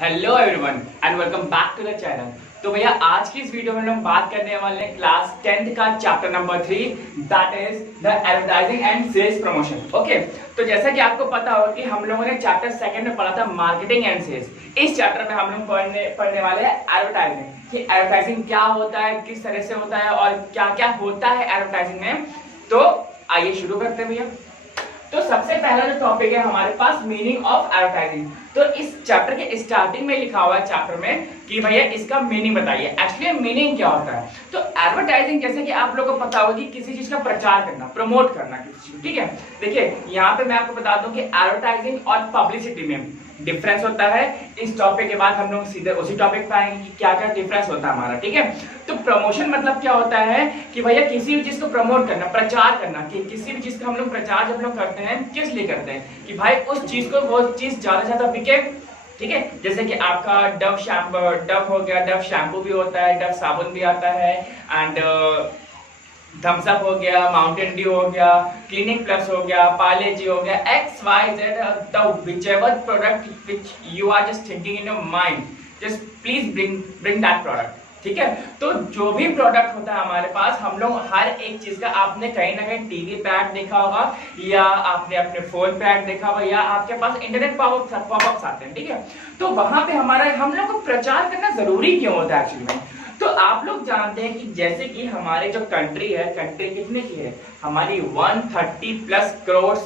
Hello everyone and welcome back to the channel. तो भैया आज की इस वीडियो में हम बात करने वाले हैं क्लास 10th का chapter number 3 that is the advertising and sales promotion. Okay, तो जैसा कि आपको पता होगा कि हम लोगों ने चैप्टर 2 में पढ़ा था मार्केटिंग एंड सेल्स। इस चैप्टर में हम लोग पढ़ने वाले हैं एडवर्टाइजिंग कि एडवर्टाइजिंग क्या होता है, किस तरह से होता है और क्या क्या होता है एडवर्टाइजिंग में। तो आइए शुरू करते हैं भैया। तो सबसे पहला जो टॉपिक है हमारे पास मीनिंग ऑफ एडवर्टाइजिंग। तो इस चैप्टर के स्टार्टिंग में लिखा हुआ है चैप्टर में कि भैया इसका मीनिंग बताइए, एक्चुअली मीनिंग क्या होता है। तो एडवर्टाइजिंग जैसे कि आप लोगों को पता होगा कि किसी चीज का प्रचार करना, प्रमोट करना किसी चीज, ठीक है। देखिए यहाँ पे मैं आपको बता दूं कि एडवर्टाइजिंग और पब्लिसिटी में डिफरेंस होता है। इस टॉपिक के बाद हम लोग सीधे उसी टॉपिक पे आएंगे कि क्या क्या डिफरेंस होता है हमारा, ठीक है। तो प्रमोशन मतलब क्या होता है कि भैया किसी भी चीज को प्रमोट करना, प्रचार करना, कि किसी भी चीज का हम लोग प्रचार जब लोग करते हैं किस लिए करते हैं कि भाई उस चीज को वो चीज ज्यादा से ज्यादा बिके, ठीक है। जैसे कि आपका डव शैम्पू, डव हो गया, डव शैम्पू भी होता है, डव साबुन भी आता है एंड थम्स अप हो गया, माउंटेन ड्यू हो गया, क्लिनिक प्लस हो गया, पार्ले जी हो गया, X Y Z, the whichever product which you are just thinking in your mind, just please bring that product, ठीक है। तो जो भी प्रोडक्ट होता है हमारे पास, हम लोग हर एक चीज का, आपने कहीं ना कहीं टीवी पे ऐड देखा होगा या आपने अपने फोन पे ऐड देखा होगा या आपके पास इंटरनेट पॉपअप्स आते हैं, ठीक है। तो वहां पे हमारा हम लोग को प्रचार करना जरूरी क्यों होता है एक्चुअली में। तो आप लोग जानते हैं कि जैसे कि हमारे जो कंट्री है, कंट्री कितने की है, हमारी 130 प्लस करोड़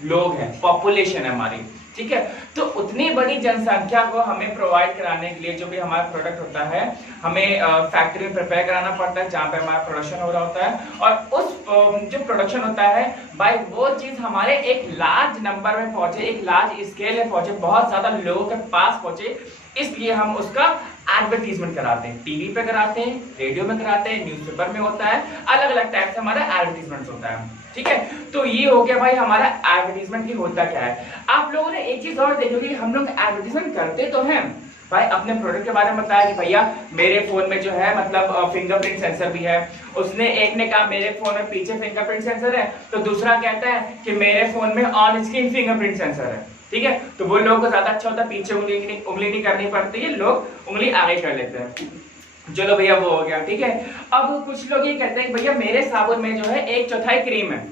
लोग हैं, पॉपुलेशन है हमारी, ठीक है। तो उतनी बड़ी जनसंख्या को हमें प्रोवाइड कराने के लिए जो भी हमारा प्रोडक्ट होता है, हमें फैक्ट्री में प्रिपेयर कराना पड़ता है जहाँ पे हमारा प्रोडक्शन हो रहा होता है। और उस जो प्रोडक्शन होता है भाई वो चीज हमारे एक लार्ज नंबर में पहुंचे, एक लार्ज स्केल में पहुंचे, बहुत ज्यादा लोगों के पास पहुंचे, इसलिए हम उसका एडवर्टीजमेंट कराते हैं। टीवी पे कराते हैं, रेडियो में कराते हैं, न्यूज़पेपर में होता है, अलग अलग टाइप से हमारा एडवर्टीजमेंट होता है, ठीक है। तो ये हो गया भाई हमारा एडवर्टीजमेंट की होता क्या है। आप लोगों ने एक चीज और देखोगे कि हम लोग एडवर्टीजमेंट करते तो हैं भाई, अपने प्रोडक्ट के बारे में बताया कि भैया मेरे फोन में जो है मतलब फिंगरप्रिंट सेंसर भी है। उसने एक ने कहा मेरे फोन में पीछे फिंगरप्रिंट सेंसर है, तो दूसरा कहता है कि मेरे फोन में ऑन स्क्रीन फिंगरप्रिंट सेंसर है, ठीक है। तो वो लोगों को ज्यादा अच्छा होता है, पीछे उंगली नहीं करनी पड़ती है, लोग उंगली आगे कर लेते हैं। चलो भैया वो हो गया, ठीक है। अब कुछ लोग ये कहते हैं भैया मेरे साबुन में जो है 1/4 क्रीम है,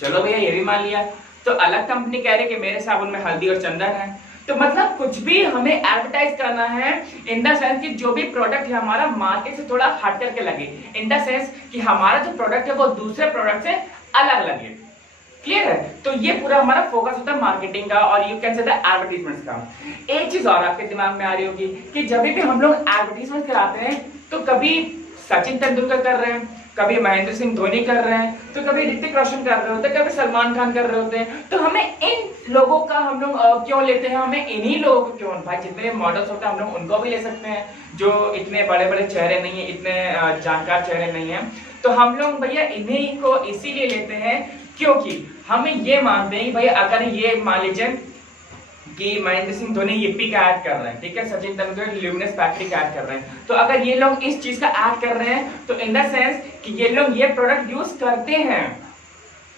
चलो भैया ये भी मान लिया। तो अलग कंपनी कह रही है कि मेरे साबुन में हल्दी और चंदन है। तो मतलब कुछ भी हमें एडवर्टाइज करना है इन द सेंस कि जो भी प्रोडक्ट है हमारा मार्केट से थोड़ा हट करके लगे, इन द सेंस कि हमारा जो प्रोडक्ट है वो दूसरे प्रोडक्ट से अलग लगे, क्लियर है। तो ये पूरा हमारा फोकस होता है मार्केटिंग का और you can say the advertisements का। एक चीज और आपके दिमाग में आ रही होगी कि जब भी हम लोग एडवर्टाइजमेंट कराते हैं तो कभी सचिन तेंदुलकर कर रहे हैं, कभी महेंद्र सिंह धोनी कर रहे हैं, तो कभी ऋतिक रोशन कर रहे होते हैं, कभी सलमान खान कर रहे होते हैं। तो हमें इन लोगों का हम लोग क्यों लेते हैं, हमें इन्हीं लोगों को क्यों, भाई जितने मॉडल्स होते हैं हम लोग उनको भी ले सकते हैं जो इतने बड़े बड़े चेहरे नहीं है, इतने जानकार चेहरे नहीं है। तो हम लोग भैया इन्हीं को इसीलिए लेते हैं क्योंकि हमें ये मानते हैं कि भैया अगर ये मान लीजिए कि महेंद्र सिंह धोनी yippee का ऐड कर रहे हैं, ठीक है, सचिन तेंदुलकर ल्यूमिनस फैक्ट्री का ऐड कर रहे हैं, तो अगर ये लोग इस चीज का ऐड कर रहे हैं तो इन द सेंस कि ये लोग ये प्रोडक्ट यूज करते हैं,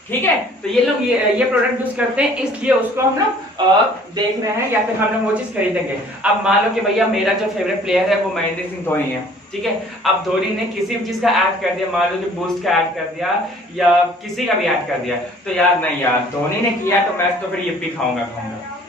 ठीक है। तो ये लोग ये प्रोडक्ट यूज करते हैं, इसलिए उसको हम लोग देख रहे हैं या फिर हम लोग वो चीज खरीदेंगे। अब मान लो कि भैया मेरा जो फेवरेट प्लेयर है वो महेंद्र सिंह धोनी है, ठीक है। अब धोनी ने किसी भी चीज का ऐड कर दिया, मान लो कि बूस्ट का ऐड कर दिया या किसी का भी ऐड कर दिया, तो यार नहीं यार धोनी ने किया तो मैं तो फिर yippee खाऊंगा,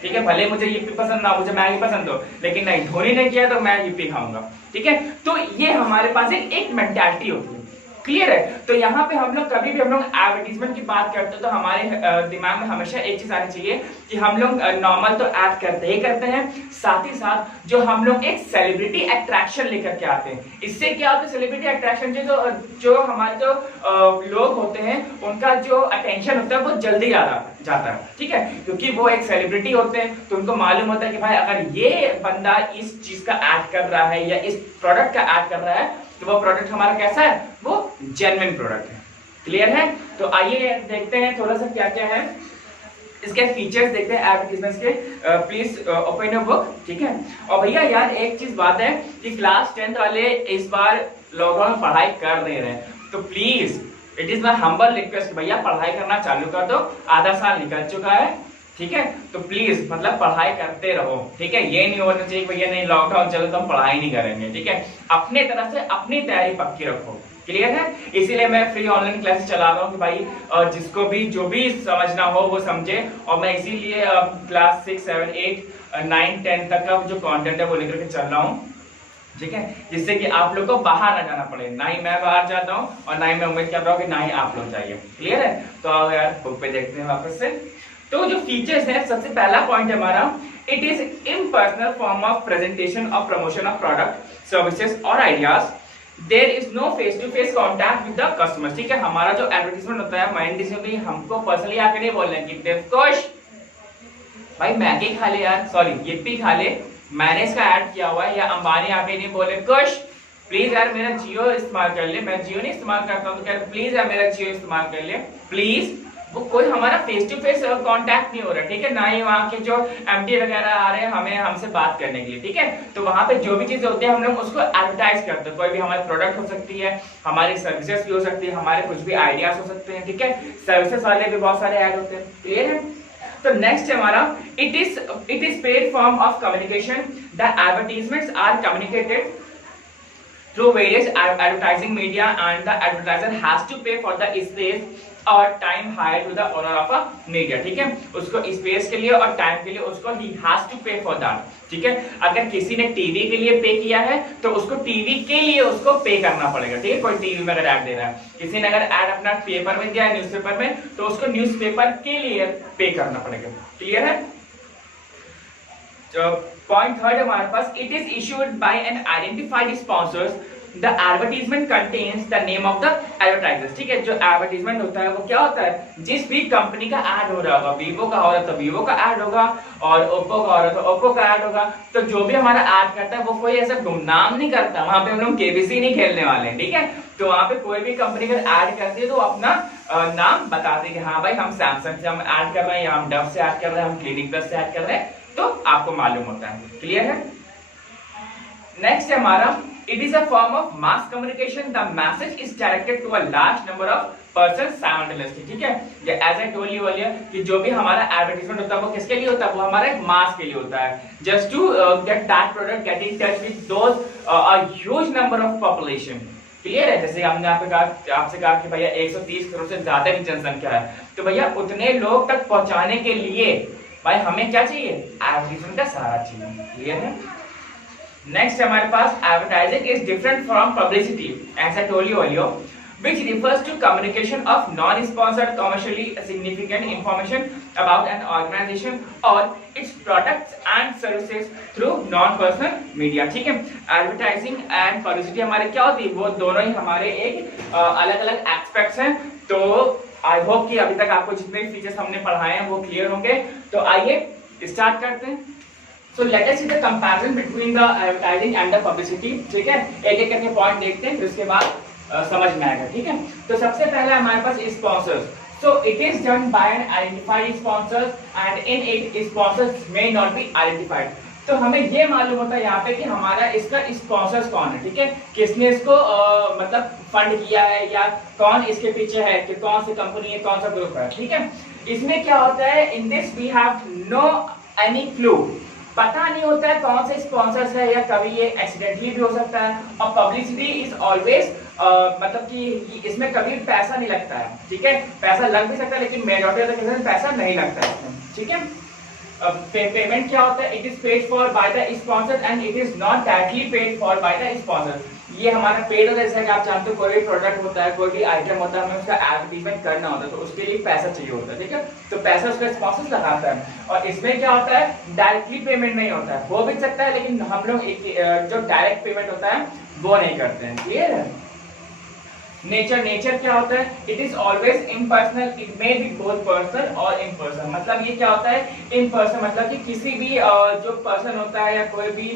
ठीक है। भले मुझे yippee पसंद ना, मुझे मैगी पसंद हो, लेकिन नहीं धोनी ने किया तो मैं yippee खाऊंगा, ठीक है। तो ये हमारे पास एक मेंटालिटी होती है, क्लियर है। तो यहाँ पे हम लोग कभी भी हम लोग एडवर्टीजमेंट की बात करते हैं तो हमारे दिमाग में हमेशा एक चीज आनी चाहिए कि हम लोग नॉर्मल तो ऐड करते ही करते हैं, साथ ही साथ जो हम लोग एक सेलिब्रिटी अट्रैक्शन लेकर के आते हैं। इससे क्या होता है, सेलिब्रिटी अट्रैक्शन जो हमारे जो लोग होते हैं उनका जो अटेंशन होता है वो जल्दी जाता है, ठीक है, क्योंकि वो एक सेलिब्रिटी होते हैं तो उनको मालूम होता है कि भाई अगर ये बंदा इस चीज का ऐड कर रहा है या इस प्रोडक्ट का ऐड कर रहा है तो वो प्रोडक्ट हमारा कैसा है, वो जेन्युइन प्रोडक्ट है, क्लियर है। तो आइए देखते हैं थोड़ा सा क्या क्या है, इसके फीचर्स देखते हैं एडवर्टाइजमेंट्स के। प्लीज ओपन योर बुक, ठीक है। और भैया यार एक चीज बात है कि क्लास 10th वाले इस बार लॉकडाउन में पढ़ाई कर नहीं रहे, तो please it is my humble request भैया पढ़ाई करना चालू कर दो। आधा साल निकल चुका है, ठीक है। तो प्लीज मतलब पढ़ाई करते रहो, ठीक है। ये नहीं होना चाहिए भैया नहीं लॉकडाउन चलो तो हम पढ़ाई नहीं करेंगे, ठीक है। अपने तरफ से अपनी तैयारी पक्की रखो, क्लियर है। इसीलिए मैं फ्री ऑनलाइन क्लासेस चला रहा हूँ कि भाई जिसको भी जो भी समझना हो वो समझे। और मैं इसीलिए क्लास 6, 7, 8, 9, 10 तक का जो कंटेंट है वो लेकर के चल रहा हूँ, ठीक है। जिससे कि आप लोग को बाहर ना जाना पड़े, ना ही मैं बाहर जाता हूँ और ना ही मैं उम्मीद कर रहा हूँ कि ना ही आप लोग जाइए, क्लियर है। तो आओ यार बुक पे देखते हैं वापस से। तो जो फीचर्स है, सबसे पहला पॉइंट है हमारा, it is impersonal form of presentation और प्रमोशन ऑफ प्रोडक्ट सर्विसेज और ideas. There is no face to face contact with the customer, ठीक है। हमारा जो एडवर्टाइजमेंट होता है माइंड डिसीजन हमको पर्सनली आके नहीं बोलना है कि देवकोश भाई मैगी खा ले यार, सॉरी yippee खा ले, मैंने इसका ऐड किया हुआ है, या अंबानी आके नहीं बोले कुश प्लीज यार मेरा जियो इस्तेमाल कर ले, मैं जियो नहीं इस्तेमाल करता हूँ तो कह प्लीज यार मेरा जियो इस्तेमाल कर ले प्लीज। वो कोई हमारा फेस टू फेस कांटेक्ट नहीं हो रहा, ठीक है। ना ही वहाँ के जो एमडी वगैरह आ रहे हैं हमें हमसे बात करने के लिए, ठीक है। तो वहाँ पे जो भी चीजें होती है हम लोग उसको एडवर्टाइज करते हैं। कोई भी हमारी प्रोडक्ट हो सकती है, हमारी सर्विसेज भी हो सकती है, हमारे कुछ भी आइडियाज हो सकते हैं, ठीक है। सर्विसेज वाले भी बहुत सारे ऐड होते हैं, क्लियर है। तो नेक्स्ट है हमारा, it is paid form of communication. The advertisements are communicated through various advertising media and the advertiser has to pay for the space और time hire to the owner of a media, ठीक है। उसको space के लिए और time के लिए उसको ही हैज टू पे फॉर दैट, ठीक है। अगर किसी ने टीवी के लिए पे किया है तो उसको टीवी के लिए उसको पे करना पड़ेगा, ठीक है। कोई टीवी में अगर ऐड दे रहा है, किसी ने अगर ऐड अपना पेपर में दिया है न्यूज़पेपर में तो उसको न्यूज़पेपर के लिए पे करना पड़ेगा, क्लियर है। पॉइंट थर्ड हमारे पास, it is issued by an identified sponsors. The advertisement contains the name of the advertiser, ठीक है। जो एडवर्टीजमेंट होता है वो क्या होता है, जिस भी कंपनी का ऐड हो रहा होगा, वीवो का हो रहा तो वीवो का ऐड होगा और ओप्पो का हो रहा तो ओप्पो का ऐड होगा। तो जो भी हमारा ऐड करता है वो कोई ऐसा गुमनाम नहीं करता, वहां पे हम लोग केबीसी नहीं खेलने वाले हैं, ठीक है। तो वहां पे कोई भी कंपनी अगर ऐड करती है तो अपना नाम बताते हैं कि हाँ भाई हम सैमसंग से हम ऐड कर रहे हैं, या हम डव से ऐड कर रहे हैं, हम क्लिनिक प्लस से ऐड कर रहे हैं, तो आपको मालूम होता है, क्लियर है। नेक्स्ट है हमारा, it is a form of mass communication. The message is directed to a large number of persons simultaneously, ठीक है। As I told you earlier कि जो भी हमारा एडवर्टाइजमेंट होता है वो किसके लिए होता है, वो हमारे मास के लिए होता है, just to get that product, get in touch with those a huge number of population, clear है। जैसे हमने आपसे कहा कि भैया 130 करोड़ से ज्यादा की जनसंख्या है, तो भैया उतने लोग तक पहुंचाने के लिए भाई हमें क्या चाहिए, एडवर्टाइजमेंट का सहारा चाहिए, क्लियर है। नेक्स्ट हमारे पास, advertising is different from publicity as I told you earlier, which refers to communication of non-sponsored commercially significant information about an organization or its products and services through non-personal media, ठीक है। Advertising and publicity हमारे क्या होती है, वो दोनों ही हमारे एक अलग अलग एस्पेक्ट्स हैं। तो आई होप कि अभी तक आपको जितने भी फीचर्स हमने पढ़ाए हैं वो क्लियर होंगे। तो आइए स्टार्ट करते हैं। So let us see the comparison between the advertising and the publicity, ठीक है। एक एक करके पॉइंट देखते हैं फिर उसके बाद समझ में आएगा, ठीक है। तो सबसे पहले हमारे पास sponsors. So it is done by an identified sponsors and in it sponsors may not be identified. तो हमें ये मालूम होता है यहाँ पे कि हमारा इसका स्पॉन्सर्स कौन है, ठीक है। किसने इसको मतलब फंड किया है या कौन इसके पीछे है, कि कौन सी कंपनी है, कौन सा ग्रुप है, ठीक है। इसमें क्या होता है, in this we have no any clue, पता नहीं होता है कौन से स्पॉन्सर्स है, या कभी ये एक्सीडेंटली भी हो सकता है। और पब्लिसिटी इज ऑलवेज मतलब कि इसमें कभी पैसा नहीं लगता है, ठीक है। पैसा लग भी सकता है लेकिन मेजॉरिटी ऑफ द केसेस में पैसा नहीं लगता है, ठीक है। पेमेंट क्या होता है, it is paid for by the sponsor and it is not directly paid for by the sponsor. ये हमारा पेड होता है, जैसे कि आप जानते हो कोई भी प्रोडक्ट होता है, कोई भी आइटम होता है, हमें उसका एडवर्टाइजमेंट करना होता है, तो उसके लिए पैसा चाहिए होता है, ठीक है। तो पैसा उसका स्पॉन्सर लगाता है। और इसमें क्या होता है, डायरेक्टली पेमेंट नहीं होता है, हो भी सकता है लेकिन हम लोग जो डायरेक्ट पेमेंट होता है वो नहीं करते हैं, क्लियर है। नेचर क्या होता है, it is always impersonal, it may be both personal और इम्पर्सनल। मतलब ये क्या होता है, इम्पर्सनल मतलब कि किसी भी जो पर्सन होता है या कोई भी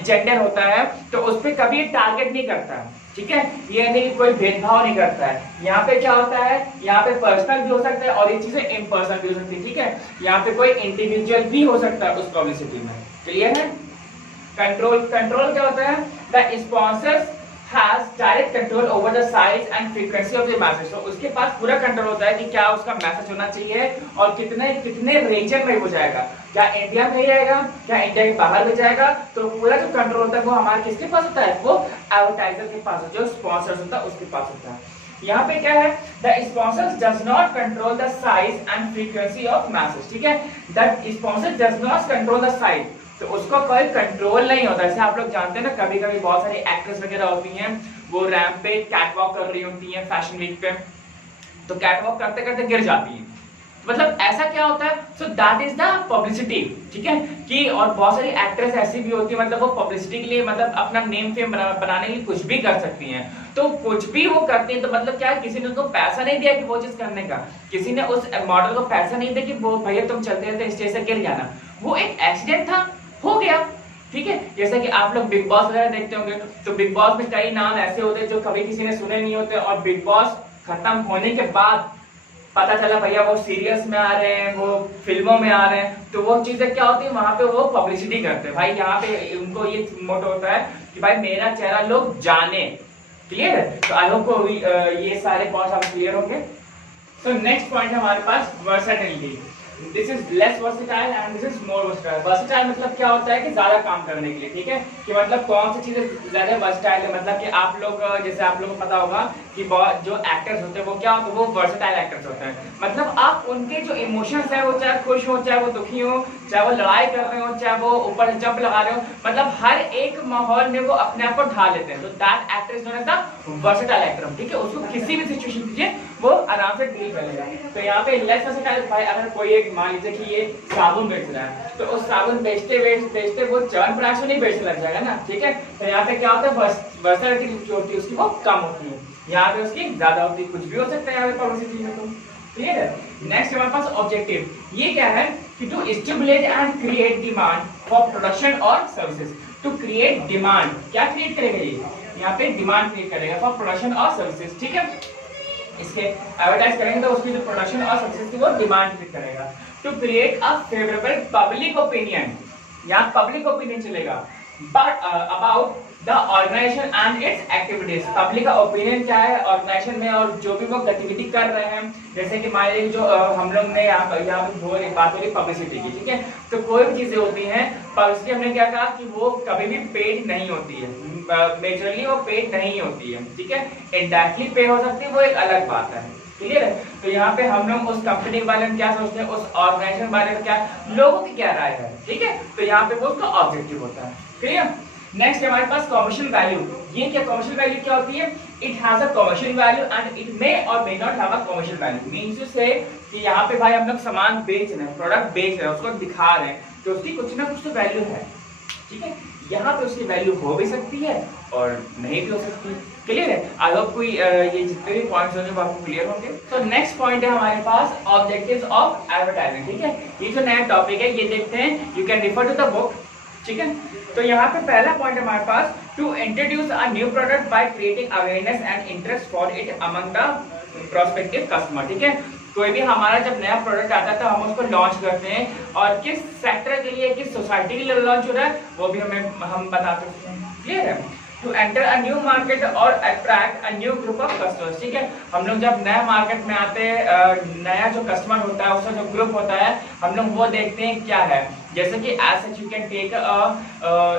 जेंडर होता है तो उस पर कभी टारगेट नहीं करता है, ठीक है। ये नहीं कोई भेदभाव नहीं करता है। यहाँ पे क्या होता है, यहाँ पे पर्सनल भी हो सकता है और ये चीजें इम्पर्सनल भी हो सकती है, ठीक है। यहाँ पे कोई इंडिविजुअल भी हो सकता है उस पब्लिसिटी में, क्लियर है। कंट्रोल क्या होता है, the sponsors has direct control over the size and frequency of the message। तो उसके पास पूरा कंट्रोल होता है कि क्या उसका मैसेज होना चाहिए और कितने कितने रीजन में वो जाएगा, क्या इंडिया में ही रहेगा, क्या इंडिया के बाहर भी जाएगा। तो पूरा जो कंट्रोल होता है वो हमारे किसके पास होता है, वो एडवर्टाइजर के पास, जो स्पॉन्सर होता है उसके पास होता है। यहाँ पे क्या है, the sponsor does not control the size and frequency of message. ठीक है, the sponsor does not control the size, तो उसको कोई कंट्रोल नहीं होता। जैसे आप लोग जानते हैं ना, कभी कभी बहुत सारी एक्ट्रेस वगैरह होती हैं, वो रैंप पे कैटवॉक कर रही होती हैं फैशन वीक पे, तो कैटवॉक करते करते गिर जाती है। मतलब ऐसा क्या होता है, so that is the publicity. ठीक है, कि और बहुत सारी एक्ट्रेस ऐसी भी होती है, मतलब वो पब्लिसिटी के लिए, मतलब अपना नेम फेम बनाने के लिए कुछ भी कर सकती हैं। तो कुछ भी वो करती हैं, तो मतलब क्या है, किसी ने उनको पैसा नहीं दिया कि वो चीज करने का, किसी ने उस मॉडल को पैसा नहीं दिया कि वो भैया तुम चलते रहते स्टेज से गिर जाना, वो एक एक्सीडेंट था, हो गया। ठीक है, जैसे कि आप लोग बिग बॉस वगैरह देखते होंगे, तो बिग बॉस में कई नाम ऐसे होते हैं जो कभी किसी ने सुने नहीं होते, और बिग बॉस खत्म होने के बाद पता चला भैया वो सीरियल्स में आ रहे हैं, वो फिल्मों में आ रहे हैं। तो वो चीजें क्या होती है, वहां पे वो पब्लिसिटी करते हैं भाई। यहाँ पे उनको ये मोटो होता है कि भाई मेरा चेहरा लोग जाने। क्लियर है, तो आई होप ये सारे पॉइंट्स आप क्लियर होंगे। सो नेक्स्ट पॉइंट है हमारे पास versatility. This is less versatile and this is more versatile. Versatile मतलब क्या होता है कि ज्यादा काम करने के लिए। ठीक है, कि मतलब कौन सी चीजें ज्यादा वर्सेटाइल है, मतलब कि आप लोग, जैसे आप लोगों को पता होगा कि जो एक्टर्स होते हैं वो क्या होते हैं, वो वर्सेटाइल एक्टर्स होते हैं। मतलब आप उनके जो इमोशंस है, वो चाहे खुश हो, चाहे वो दुखी हो, चाहे वो लड़ाई कर रहे हो, चाहे वो ऊपर जंप लगा रहे हो, मतलब हर एक माहौल में वो अपने आप को ढाल लेते हैं। तो that actor is known as the versatile actor. ठीक है, उसको किसी भी सिचुएशन दीजिए वो आराम से डील कर लेगा। तो यहाँ पे लेस वर्सेटाइल भाई, अगर कोई एक मान लीजिए कि ये साबुन बेच रहा है, तो उस साबुन बेचते बेचते वो च्यवनप्राश नहीं बेचने लग जाएगा ना। ठीक है, तो यहाँ पे क्या होता है, वर्सेटिलिटी जो होती है उसकी वो कम होती है, यहाँ पे उसकी ज्यादा होती है। कुछ भी हो सकता है यहाँ पे पब्लिसिटी में। तो क्लियर है। नेक्स्ट हमारे पास ऑब्जेक्टिव, ये क्या है कि to stimulate and create demand for production और सर्विसेज। टू क्रिएट डिमांड, क्या क्रिएट करेगा ये, यहाँ पे डिमांड क्रिएट करेगा फॉर प्रोडक्शन और सर्विसेज। ठीक है, इसके एडवर्टाइज करेंगे तो उसकी जो प्रोडक्शन और सक्सेस की वो डिमांड क्रिएट करेगा। To create a favourable public opinion, यहाँ पब्लिक ओपिनियन चलेगा, but about the organisation and its activities. Public का ओपिनियन क्या है ऑर्गेनाइजेशन में, और जो भी वो गतिविधि कर रहे हैं। जैसे कि मान लीजिए जो हम लोग ने यहाँ पे बात हो रही पब्लिसिटी की। ठीक है, तो कोई भी चीजें होती हैं पब्लिसिटी, हमने क्या कहा कि वो कभी भी पेड नहीं होती है, मेजरली वो पेड नहीं होती है। ठीक है, इनडायरेक्टली पे हो सकती है, वो एक अलग बात है। क्लियर है, तो यहाँ पे हम लोग उस कंपनी के बारे में क्या सोचते हैं, उस ऑर्गेनाइजेशन के बारे में क्या, लोगों की क्या राय है। ठीक है, तो यहाँ पे वो उसका ऑब्जेक्टिव होता है। क्लियर। नेक्स्ट हमारे पास कमर्शियल वैल्यू। ये क्या कमर्शियल वैल्यू क्या होती है, it has a commercial value and it may और may not have a commercial value. Means to say कि यहाँ पे भाई हम लोग सामान बेच रहे हैं, प्रोडक्ट बेच रहे हैं, उसको दिखा रहे हैं, तो उसकी कुछ ना कुछ तो वैल्यू है। ठीक है, यहाँ पे उसकी वैल्यू हो भी सकती है और नहीं भी हो सकती। क्लियर है, आई होप कोई ये जितने भी पॉइंट्स होंगे वो आपको क्लियर होंगे। तो नेक्स्ट पॉइंट है हमारे पास ऑब्जेक्टिव्स ऑफ एडवर्टाइजिंग। ठीक है, ये जो नया टॉपिक है ये देखते हैं, you can refer to the book. ठीक है, तो यहाँ पे पहला पॉइंट हमारे पास, to introduce a new product by creating awareness and interest for it among the prospective customer. ठीक है, कोई भी हमारा जब नया प्रोडक्ट आता है तो हम उसको लॉन्च करते हैं, और किस सेक्टर के लिए, किस सोसाइटी के लिए लॉन्च हो रहा है वो भी हम बताते हैं। क्लियर है, to enter a new market और attract a new group of customers. ठीक है, हम लोग जब नया मार्केट में आते हैं, नया जो कस्टमर होता है उसका जो ग्रुप होता है, हम लोग वो देखते हैं क्या है। जैसे कि as such you can take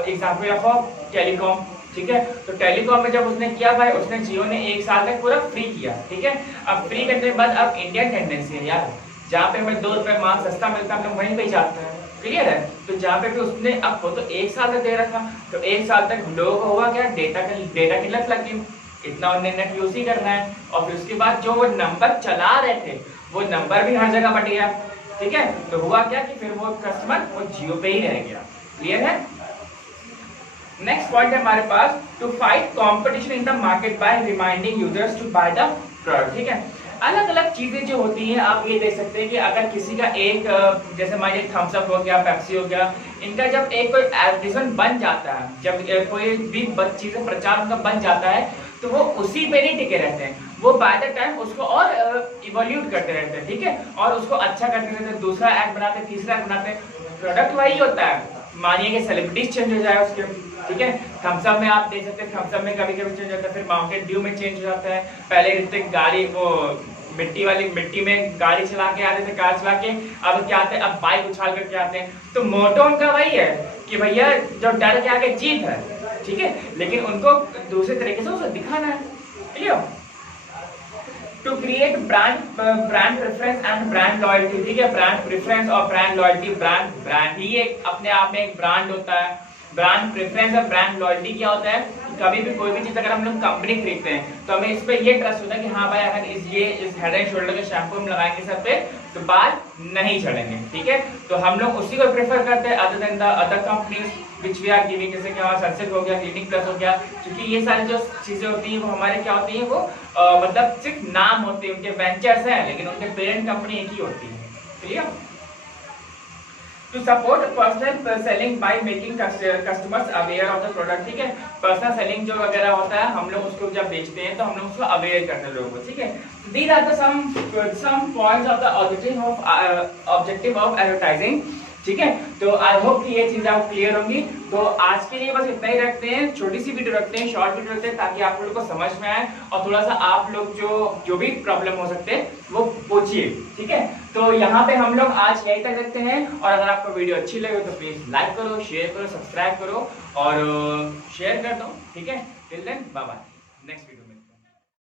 example of telecom. ठीक है, तो टेलीकॉम में जब उसने किया भाई, उसने जियो ने 1 साल तक पूरा फ्री किया। ठीक है, अब फ्री करने के बाद अब इंडियन टेंडेंसी है यार, जहाँ पे हमें 2 रुपए माल सस्ता मिलता है हम लोग वहीं पे जाते हैं। क्लियर है, तो जहाँ पे भी उसने अब वो तो 1 साल तक दे रखा, तो 1 साल तक लोगों को हुआ क्या, डेटा की लत लग गई, इतना उन्हें नेट यूज ही करना है। और फिर उसके बाद जो वो नंबर चला रहे थे वो नंबर भी हर जगह बट गया। ठीक है, तो हुआ क्या कि फिर वो कस्टमर वो जियो पे ही रह गया। क्लियर है। नेक्स्ट पॉइंट है हमारे पास, to fight competition in the market by reminding users to buy the product. ठीक है, अलग अलग चीजें जो होती हैं आप ये देख सकते हैं कि अगर किसी का एक, जैसे मान लीजिए थम्स अप हो गया, पेप्सी हो गया, इनका जब एक कोई एडवर्टाइजमेंट बन जाता है, जब कोई भी चीजें प्रचार उनका बन जाता है, तो वो उसी पे नहीं टिके रहते हैं, वो बाय द टाइम उसको और इवोल्यूट करते रहते हैं। ठीक है, और उसको अच्छा करते रहते हैं, दूसरा ऐड बनाते हैं, तीसरा ऐड बनाते हैं, प्रोडक्ट वही होता है मानिए कि सेलिब्रिटीज चेंज हो जाए उसके, ठीक है। थम्स अप में आप देख सकते हैं, थम्स अप में कभी कभी चेंज होता है, फिर माउंटेन ड्यू में चेंज हो जाता है। पहले ऋतिक गाड़ी वो मिट्टी में गाड़ी चला के आते थे, कार चला के, अब क्या आते हैं, अब बाइक उछाल करके आते हैं। तो मोटो उनका वही है कि भैया जो डर के आगे जीत है, ठीक है, लेकिन उनको दूसरे तरीके से उसे दिखाना है, clear. To create brand preference and brand loyalty, ठीक है। ब्रांड प्रेफरेंस और ब्रांड लॉयल्टी, ब्रांड ही एक अपने आप में एक ब्रांड होता है। ब्रांड प्रेफरेंस और ब्रांड लॉयल्टी क्या होता है, कभी भी कोई भी चीज अगर हम लोग कंपनी खरीदते हैं तो हमें इस पे ये ट्रस्ट होता है कि हाँ भाई अगर इस हेड एंड शोल्डर के शैम्पू हम लगाएंगे सर पे तो बाल नहीं झड़ेंगे, ठीक है। तो हम लोग उसी को प्रेफर करते हैं other than the other companies which we are giving, जैसे कि हमारा सनसिल्क हो गया, क्लिनिक प्लस हो गया, क्योंकि ये सारी जो चीजें होती हैं वो हमारे क्या होती है, वो मतलब सिर्फ नाम होते हैं, उनके वेंचर्स हैं, लेकिन उनके पेरेंट कंपनी एक ही होती है, clear. To support personal selling by making customers aware of the product, ठीक है। पर्सनल सेलिंग जो वगैरह होता है हम लोग उसको जब बेचते हैं तो हम लोग उसको अवेयर करते हैं लोगों को, ठीक है। These are the some points of the objective of advertising, ठीक है। तो आई होप कि ये चीज आपको क्लियर होंगी। तो आज के लिए बस इतना ही रखते हैं, छोटी सी वीडियो रखते हैं, शॉर्ट वीडियो रखते हैं, ताकि आप लोगों को समझ में आए और थोड़ा सा आप लोग जो भी प्रॉब्लम हो सकते हैं वो पूछिए, ठीक है। तो यहाँ पे हम लोग आज यहीं तक रखते हैं, और अगर आपको वीडियो अच्छी लगे तो प्लीज लाइक करो, शेयर करो, सब्सक्राइब करो और शेयर कर दो, ठीक है। Till then bye bye, next video.